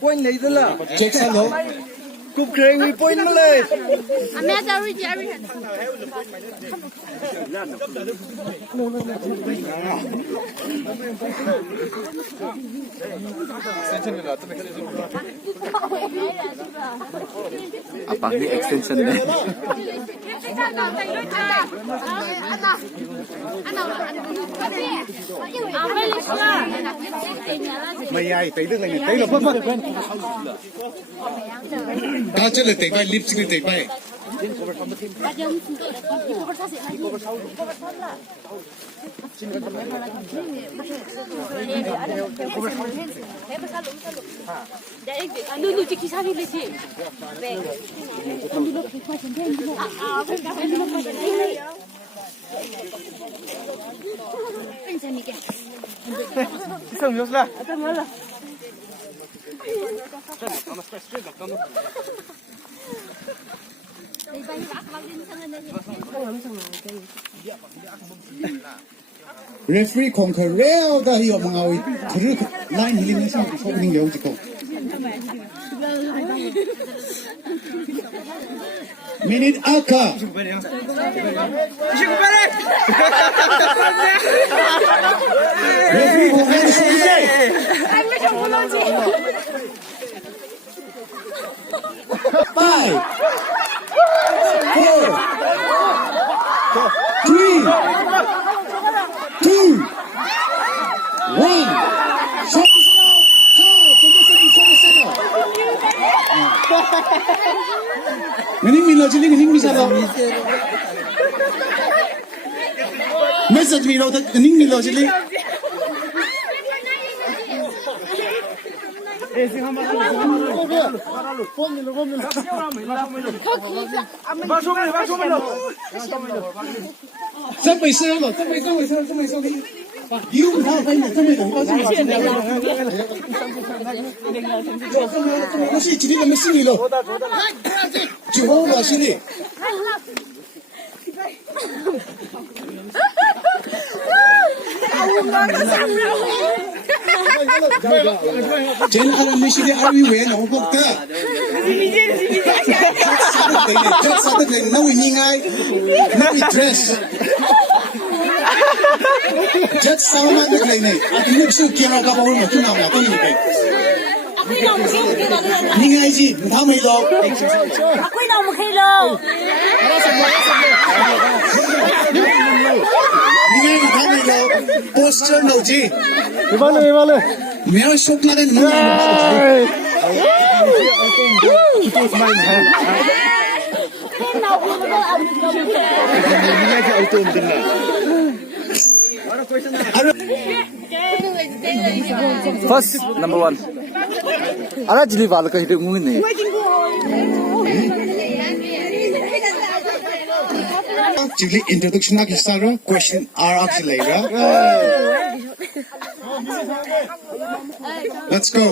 point lấy đó là check sao đâu cúp kề với point nó lên mẹ ra rồi chị ari apa ni extension ni mày ai thấy được này thấy là phân phân ta chơi là thấy bay lip sync thấy bay 누누 찍기 사기르지. xong nước ra referee không thể reo ra hiệu mà ngồi thử line hình như sao không hình dấu gì không minute aka referee không thể five, four, three, two, one. Mening milo chili mening misalo. Message milo ta mening milo chili.真没事了，真没事，真没事。有他分的，真没懂，高兴了。我是今天怎么心里了？就我了心里。jen alam ni sini ari we no bok ta just satu lagi no ini ngai no dress just sama tu lagi ni ini su kira ka baru macam mana tu ni kai ni ngai ji thao mai lo aku nak makan lo ni ngai thao mai lo poster no ji 이발래 मेरा शौक लगा नहीं first number 1 ara jili wal ka hidu ngun ni actually introduction na kisara question are actually let's go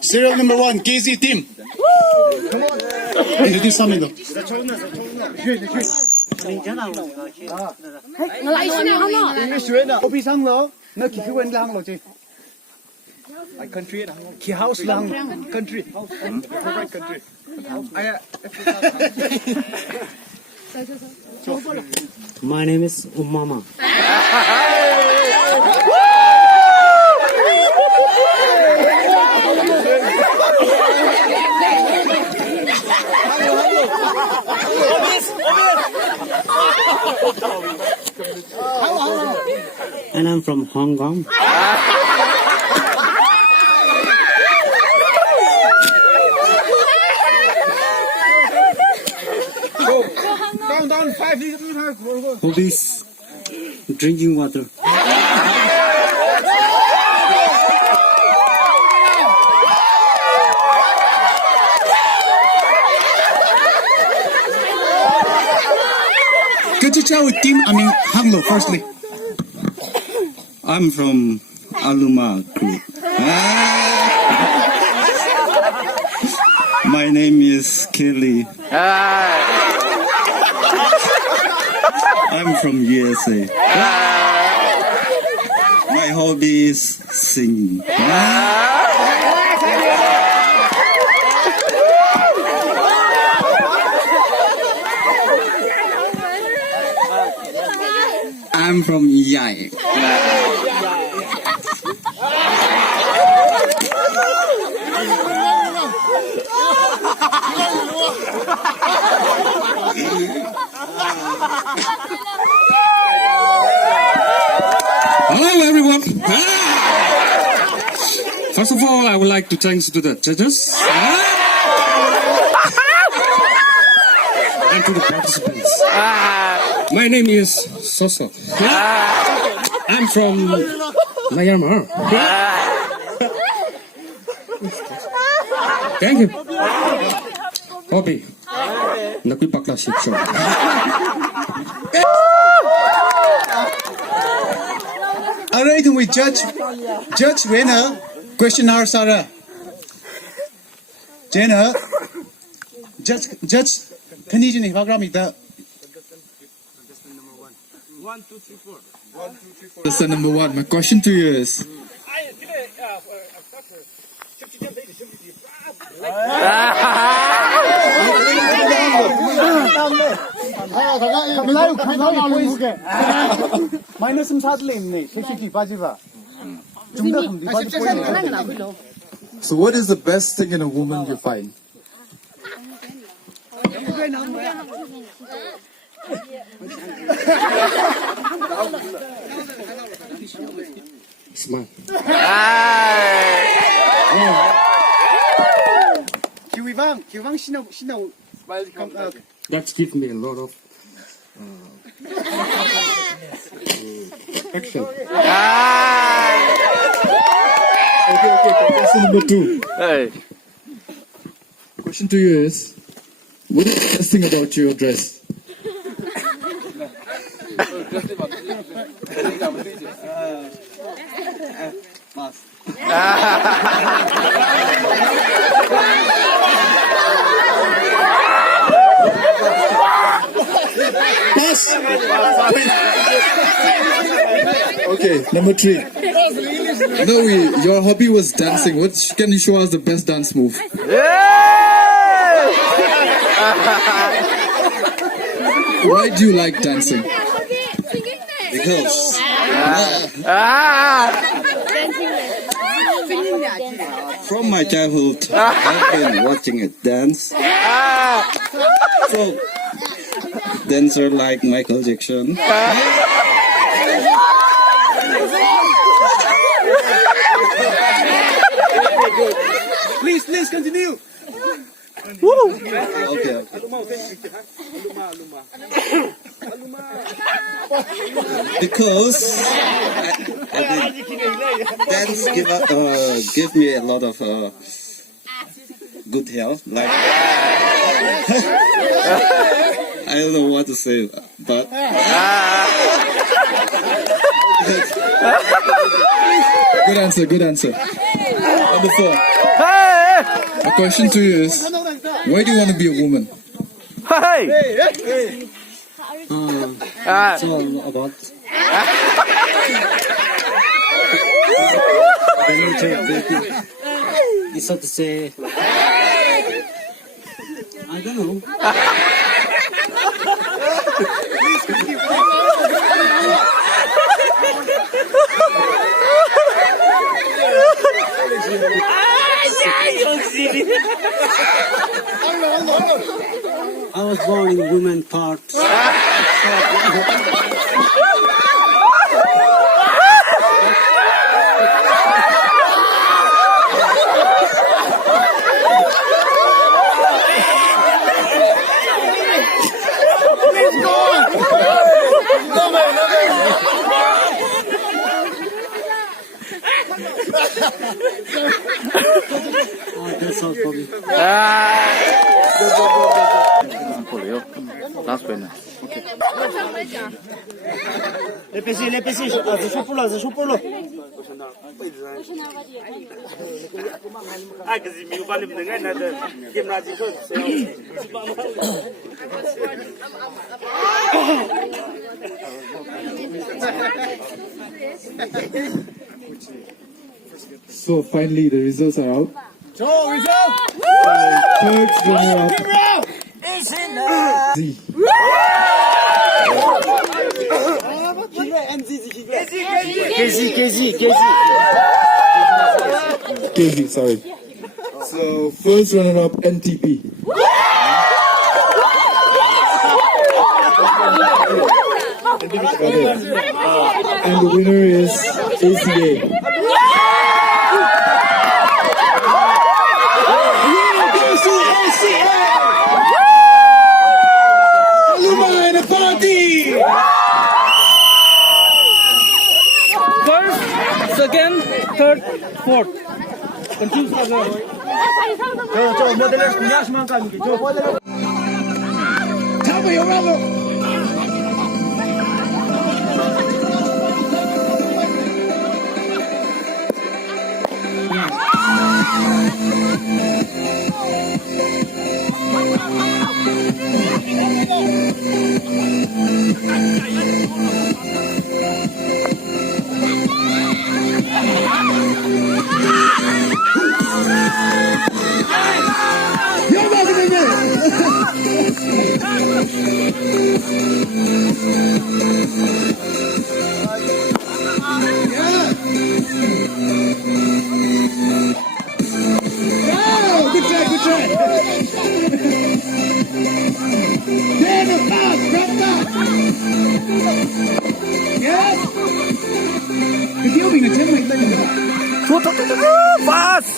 Serial number 1, KZ team. Come on. 你第上面的。我来一下好吗？ Ini suwe na. Obi sang lo. Na ki wen lang lo ji. I country na. Ki house lang. Country. Favorite country. Aya. My name is Umama. And I'm from Hong Kong. Down 5 liters. Hobbies, drinking water. Could you tell with team? I mean, Hanglo firstly. I'm from Aluma group. My name is Kelly. I'm from USA. My hobby is singing. I'm from Yai. Hello, everyone. First of all, I would like to thank to the judges and to the participants. My name is Soso. I'm from Myanmar. Thank you. Hobby. Nakipakla Shiksha. Alright, we judge winner. Question our Sarah. Jenna. Judge. Condition if I Question number 1. My question to you is, Minus some sad lim ni. 60 pajiba. Jumda khum di pajiba. so what is the best thing in a woman you find? Smile. Kiwang sinaw. That's give me a lot of action. Okay. Question number 2. Hey. The question to you is, what is the best thing about your dress? Okay, number 3. Noe, your hobby was dancing. What can you show us the best dance move? Why do you like dancing? Because from my childhood, I've been watching it dance. So, dancer like Michael Jackson. Please continue. Okay. Because I think dance give me a lot of good health. Like I don't know what to say, but Good answer. Number 4. My question to you is, Why do you want to be a woman? Hey. It's all about. It's not to say. I don't know. I was born in women part. That's all for me. Last one. So finally, the results are out. So, result. Third runner-up, Z. KZ, sorry. So first runner-up, NTP. And the winner is ACA. First, second, third, fourth. Confused. 저 모델을 그냥만 가는 게. 저 모델을. 잡아요, 잡아. Fast!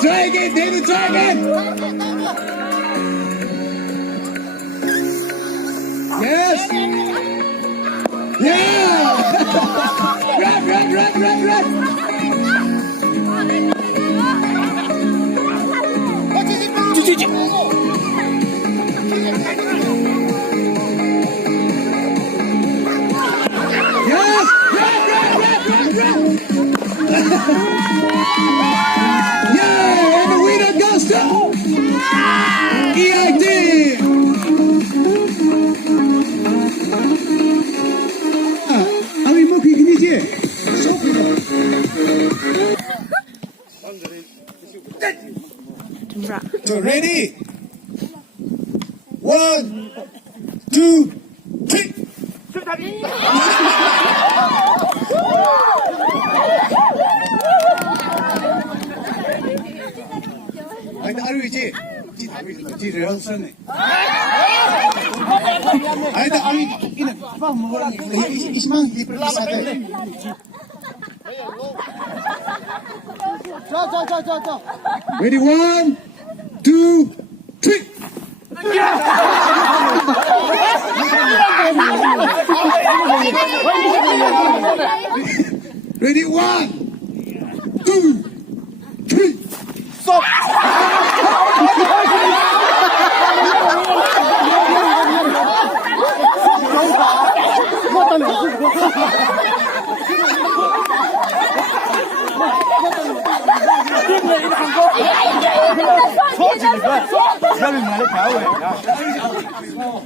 Try again, David, try again. Yes. Yeah. Run. Yes. Run. Yeah, and the winner goes to EID. 아니 뭐 비기니지? So ready? 1, 2, 3. 아니 아루이지? 지 답이 지 레언스네. 아니 아니 이는 밥 먹으라. 이만 리프리사데. 자. Ready 1, 2, 3. Ready 1, 2, 3. Stop.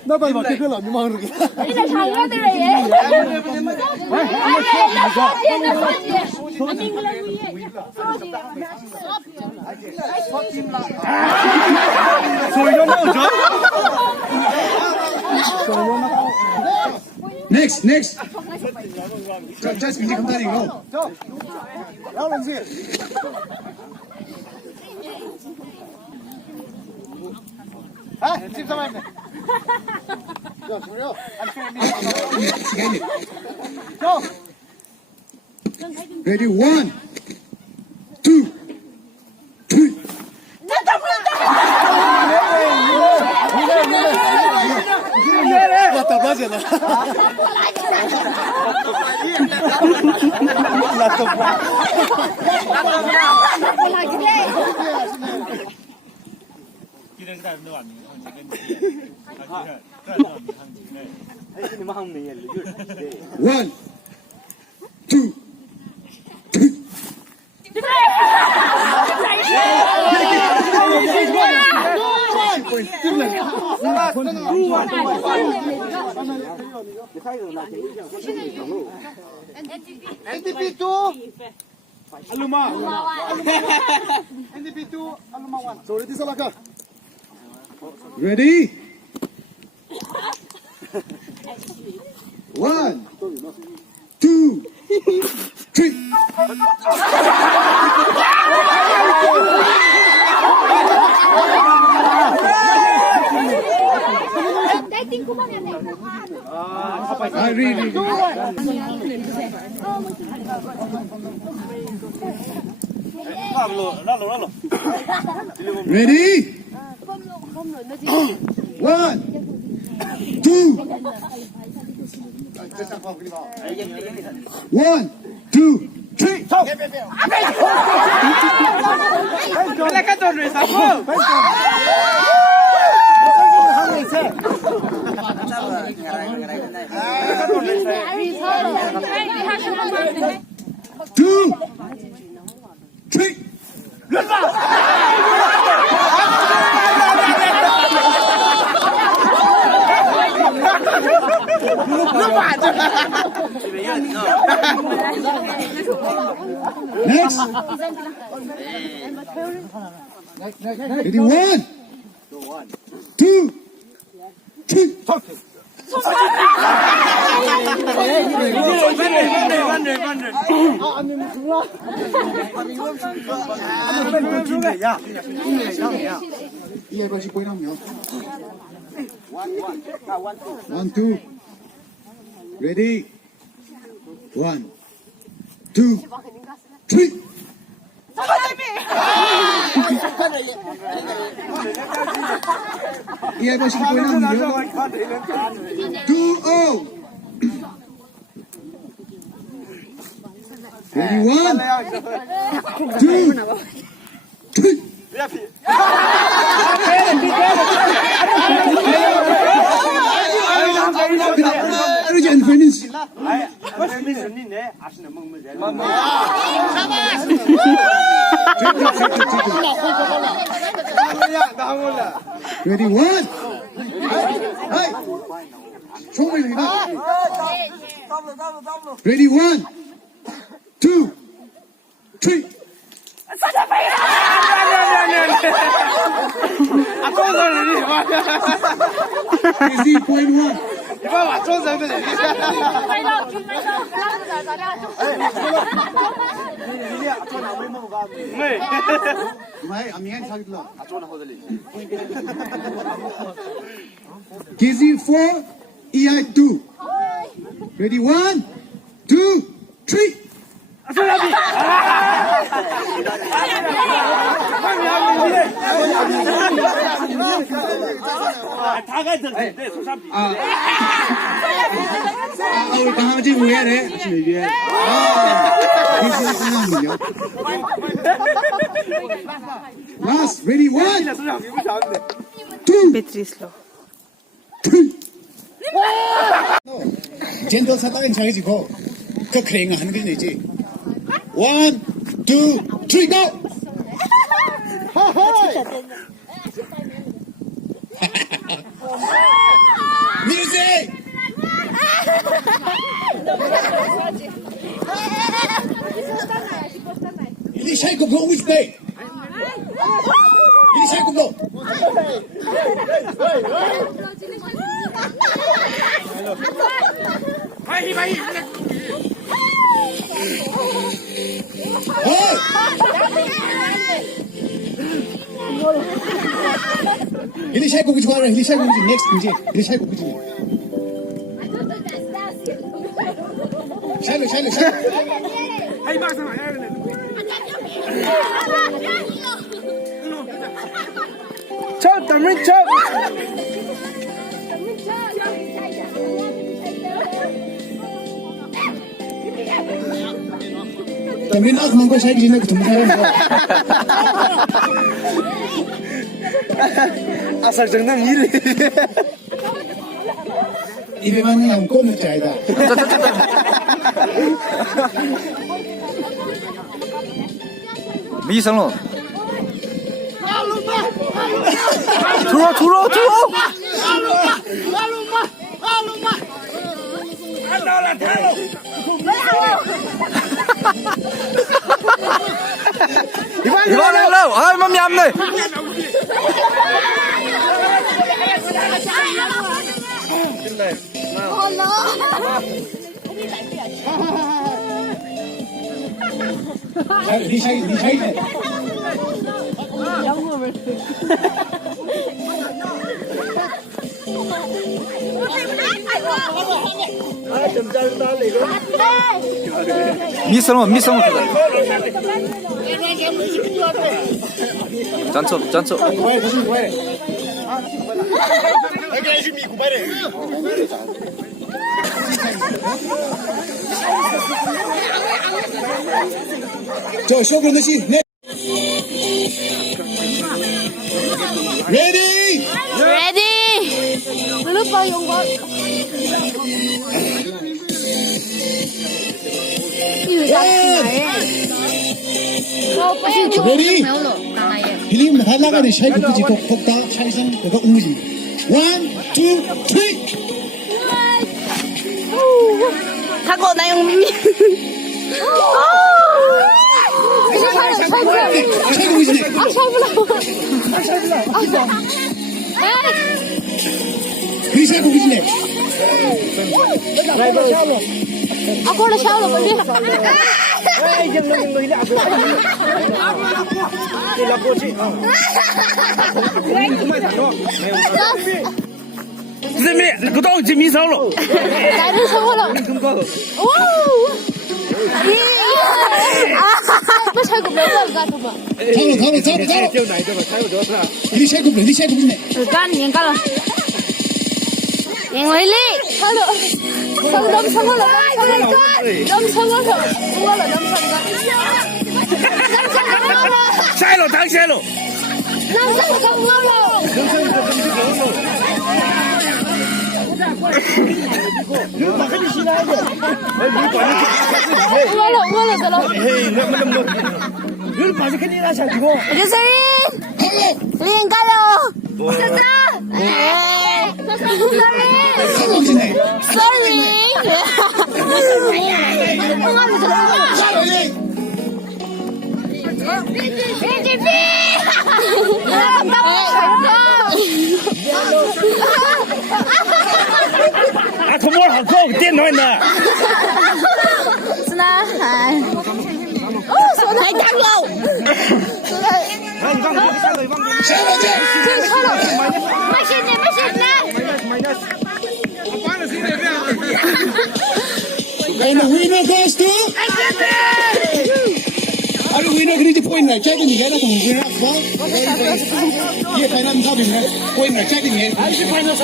那把把这个老牛忙着给。你在唱歌的人耶？哎，那双击，那双击，我明个来录音，双击。 Next, next. Just 이제 감사해요. Ready, 1, 2, 3. 맞다, 맞아. One, two, three. NDP2 Aluma NDP2 Aluma 1 So ready, Salaka? Ready? 1, 2, 3. I really. Ready? 1, 2. 1, 2, 3. Two, three. Next. Ready, 1, 2, 3. One, two. Ready? 1, 2, 3. Iya ba sige po lang niyo? 2-0. Ready, 1, 2, 3. Ano dyan, finish? Ready, 1. Hey. 총을 내가. Ready, 1, 2, 3. Easy, point 1. 你把我装成的人，Kizzy 4, EI 2. Ready, 1, 2, 3. 우리 강아지 우회래. Last, ready, 1, 2, 3. 젠더 사다인 장이지고 그 크랭 하는 게 되지. 1, 2, 3, go. Music. Ili sai cũng không which way. Ili sai cũng đâu. Ili sai cũng which way. Ili sai cũng which next which. Ili sai cũng which. Sai rồi, sai rồi, sai. 저 담을 저. Tapi nak mangko saya di sini ketemu saya. 아살 장난 일이. Ini mana yang kau nak cari dah? 미성로. 들어. 이번에 라우. 아이 맘이 안 내. Ni saya. 미성로. 잔초. 저 쇼그런 듯이 네. Ready? Ready. Lupa yung bot. Ready? Hilim na halaga ni Shai Kuji Kokta Chaisan daga umuji. 1, 2, 3. Takot na yung mimi. Shai Kuji ne. Ni Shai Kuji ne. Ako na siya ulo bali. 선생님, 그 다음 지금 미사로. 나를 성으로. 오. 너 잘고 몇번 가도 봐. 타로. Ni Shai Kuji ne. Gan yang kalah. Yang Willy. Halo. Dom 성으로. 샤이로, 당샤이로. 아, 정말 하고电脑呢？是呢，哎，哦，说的太大了，说的，真错了，没事的，And the winner goes to. Are the winner going to point right? Check in here. That's the winner. Well, yeah, final number here. Point right. Check in here. I should find us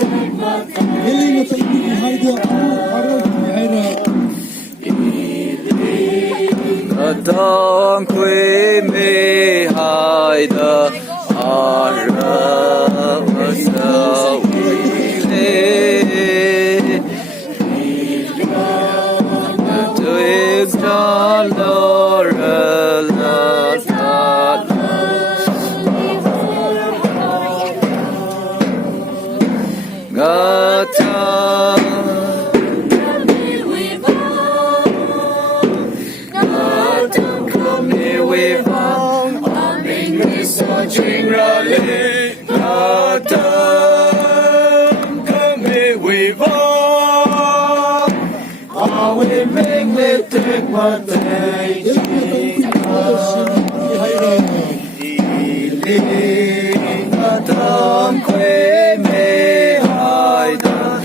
Healing of the behind the Đông quý mi hai đờ a ra sa vi lê tuyết cho lo ra la ta ga ta Chinh ra lê ta tâm come here we fall all we make the take what they ta tâm quê mê hai ta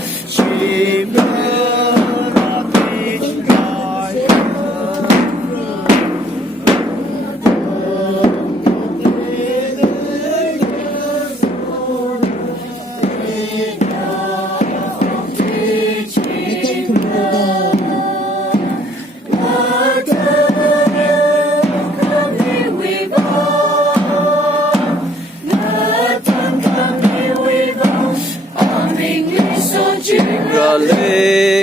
chim ra lê